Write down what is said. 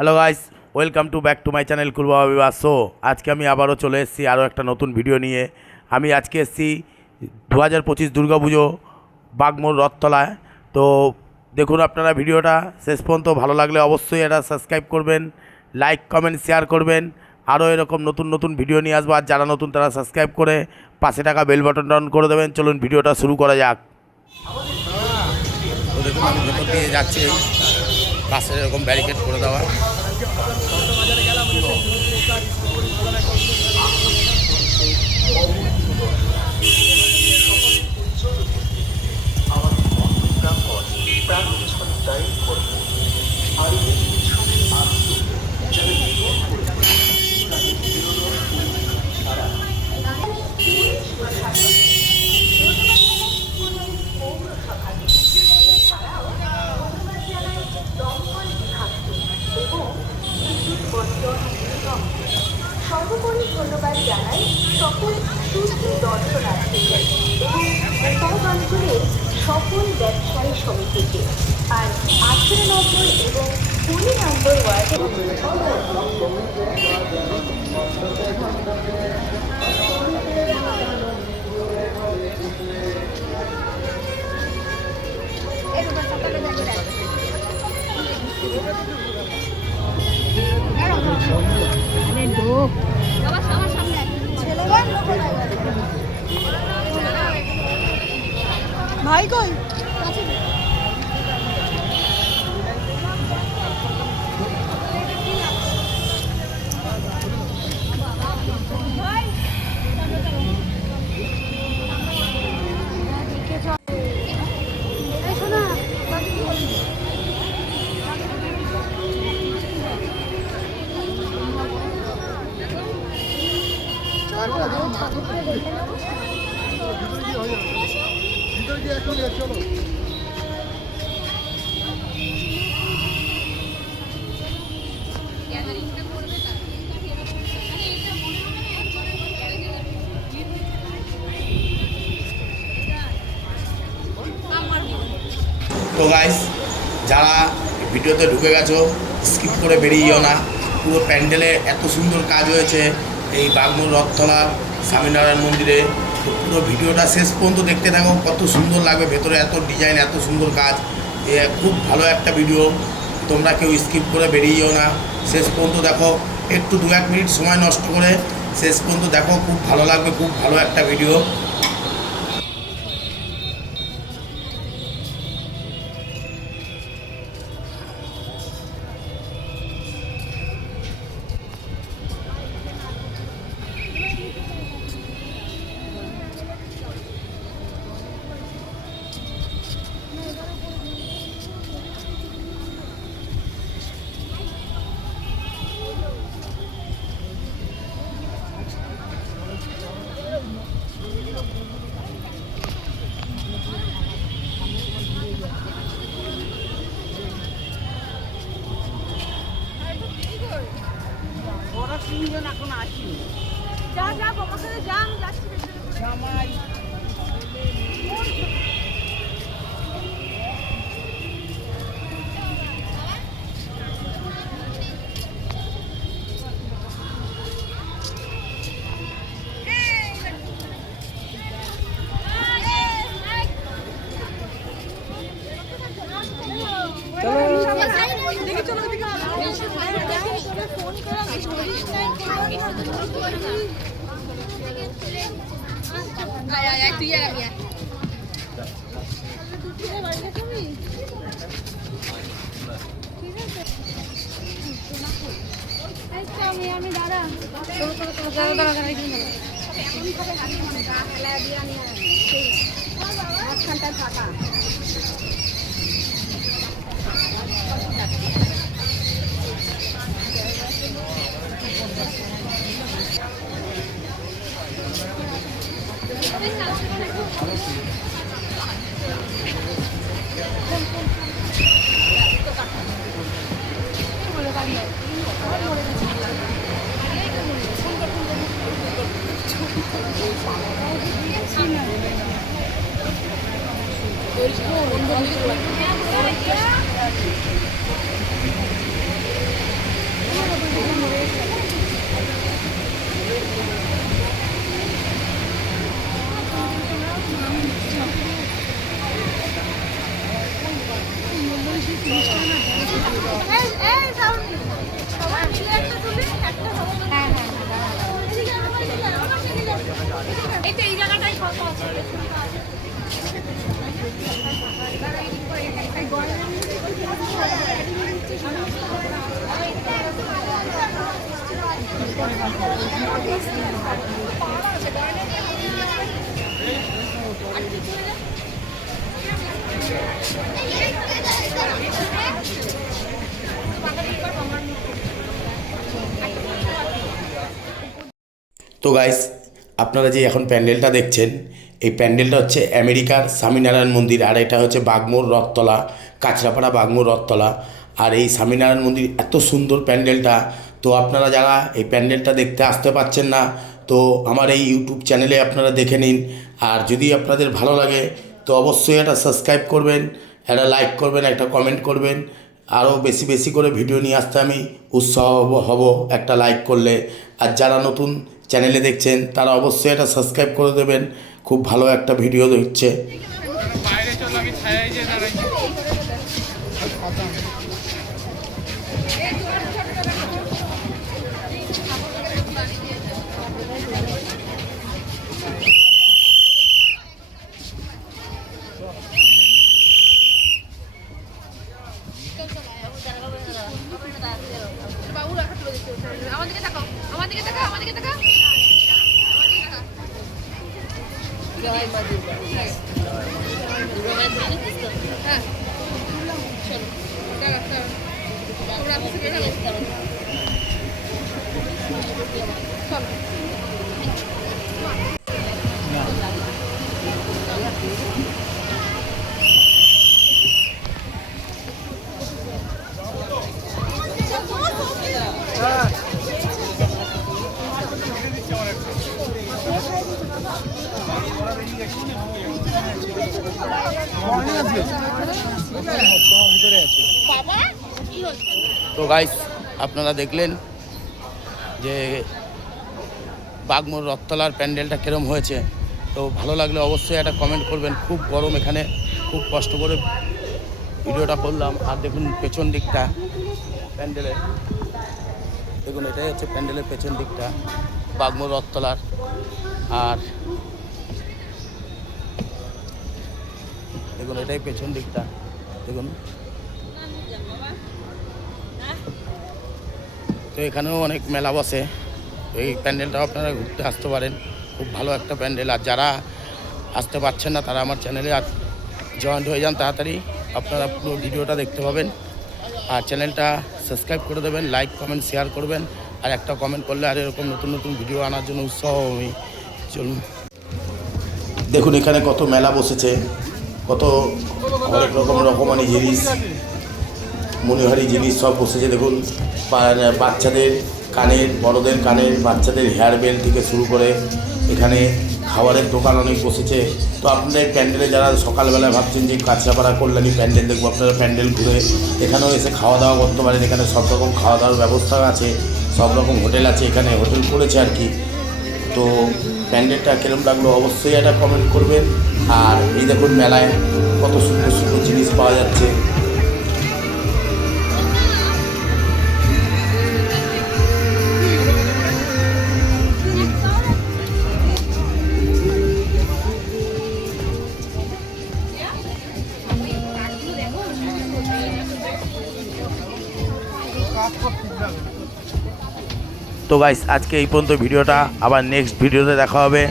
Hello guys, welcome to back to my channel কুল বাবা বিবাহ। সো আজকে আমি আবারও চলে এসেছি আরও একটা নতুন ভিডিও নিয়ে। আমি আজকে এসেছি 2025 দুর্গাপুজো বাগমোড় রথতলায়। তো দেখুন আপনারা ভিডিওটা শেষ পর্যন্ত, ভালো লাগলে অবশ্যই এটা সাবস্ক্রাইব করবেন, লাইক কমেন্ট শেয়ার করবেন। আরও এরকম নতুন নতুন ভিডিও নিয়ে আসবো। আর যারা নতুন তারা সাবস্ক্রাইব করে পাশে টাকা বেল বাটনটা অন করে দেবেন। চলুন ভিডিওটা শুরু করা যাক। তো দেখুন আমি ভেতর দিয়ে যাচ্ছি, পাশে এরকম ব্যারিকেড করে দেওয়া। সর্বোপরি ধন্যবাদ জানাই সকল সুস্থ দর্শনার্থীদের এবং সব অঞ্চলের সকল ব্যবসায়ী সমিতিকে। আর 18 নম্বর এবং 20 নম্বর ওয়ার্ডে ভাই কই? তো গাইস, যারা ভিডিওতে ঢুকে গেছো স্কিপ করে বেরিয়েও না। পুরো প্যান্ডেলে এত সুন্দর কাজ হয়েছে এই বাগমোড় রথতলা স্বামীনারায়ণ মন্দিরে। তো পুরো ভিডিওটা শেষ পর্যন্ত দেখতে থাকো, কত সুন্দর লাগবে। ভেতরে এত ডিজাইন, এত সুন্দর কাজ, খুব ভালো একটা ভিডিও। তোমরা কেউ স্কিপ করে বেরিয়েও না, শেষ পর্যন্ত দেখো। একটু 2-1 মিনিট সময় নষ্ট করে শেষ পর্যন্ত দেখো, খুব ভালো লাগবে। খুব ভালো একটা ভিডিও। এখন আসি যা যা বাবার সাথে যা, আমি যাচ্ছি জামাই আমি দাঁড়া থাকা তো গাইস, আপনারা যে এখন প্যান্ডেলটা দেখছেন, এই প্যান্ডেলটা হচ্ছে আমেরিকার স্বামীনারায়ণ মন্দির, আর এটা হচ্ছে বাগমোড় রথতলা, কাঁচরাপাড়া বাগমোড় রথতলা। আর এই স্বামীনারায়ণ মন্দির এত সুন্দর প্যান্ডেলটা, তো আপনারা যারা এই প্যান্ডেলটা দেখতে আসতে পারছেন না, তো আমার এই ইউটিউব চ্যানেলে আপনারা দেখে নিন। আর যদি আপনাদের ভালো লাগে তো অবশ্যই একটা সাবস্ক্রাইব করবেন, একটা লাইক করবেন, একটা কমেন্ট করবেন। আরও বেশি বেশি করে ভিডিও নিয়ে আসতে আমি উৎসাহ হব একটা লাইক করলে। আর যারা নতুন চ্যানেলে দেখছেন তারা অবশ্যই একটা সাবস্ক্রাইব করে দেবেন। খুব ভালো একটা ভিডিও দেখছে। আমাদেরকে তাকাও, আমাদেরকে তাকাও, আমাদেরকে তাকাও। হ্যাঁ, চলো, দাঁড়া, দাঁড়া। ওরা আসছে, বের হও। চলো। তো গাইস, আপনারা দেখলেন যে বাগমোড় রথতলার প্যান্ডেলটা কীরম হয়েছে। তো ভালো লাগলে অবশ্যই একটা কমেন্ট করবেন। খুব গরম এখানে, খুব কষ্ট করে ভিডিওটা করলাম। আর দেখুন পেছন দিকটা প্যান্ডেলের, দেখুন এটাই হচ্ছে প্যান্ডেলের পেছন দিকটা বাগমোড় রথতলার। আর দেখুন এটাই পেছন দিকটা, দেখুন। তো এখানেও অনেক মেলা বসে, এই প্যান্ডেলটাও আপনারা ঘুরতে আসতে পারেন। খুব ভালো একটা প্যান্ডেল। আর যারা আসতে পারছেন না তারা আমার চ্যানেলে জয়েন্ট হয়ে যান তাড়াতাড়ি, আপনারা পুরো ভিডিওটা দেখতে পাবেন। আর চ্যানেলটা সাবস্ক্রাইব করে দেবেন, লাইক কমেন্ট শেয়ার করবেন। আর একটা কমেন্ট করলে আর এরকম নতুন নতুন ভিডিও আনার জন্য উৎসাহ আমি। চলুন দেখুন এখানে কত মেলা বসেছে, কত অনেক রকমারি জিনিস, মনোহারি জিনিস সব বসেছে। দেখুন বাচ্চাদের কানের, বড়দের কানের, বাচ্চাদের হেয়ার বেল্ট থেকে শুরু করে এখানে খাবারের দোকান অনেক বসেছে। তো আপনারা এই প্যান্ডেলে যারা সকালবেলায় ভাবছেন যে কাঁচরাপাড়া কল্যাণী প্যান্ডেল দেখবো, আপনারা প্যান্ডেল ঘুরে এখানেও এসে খাওয়া দাওয়া করতে পারেন। এখানে সব রকম খাওয়া দাওয়ার ব্যবস্থা আছে, সব রকম হোটেল আছে, এখানে হোটেল করেছে আর কি। তো প্যান্ডেলটা কীরকম লাগলো অবশ্যই একটা কমেন্ট করবেন। আর এই দেখুন মেলায় কত সুন্দর সুন্দর জিনিস পাওয়া যাচ্ছে। তো গাইস, আজকে এই পর্যন্ত ভিডিওটা, আবার নেক্সট ভিডিওতে দেখা হবে।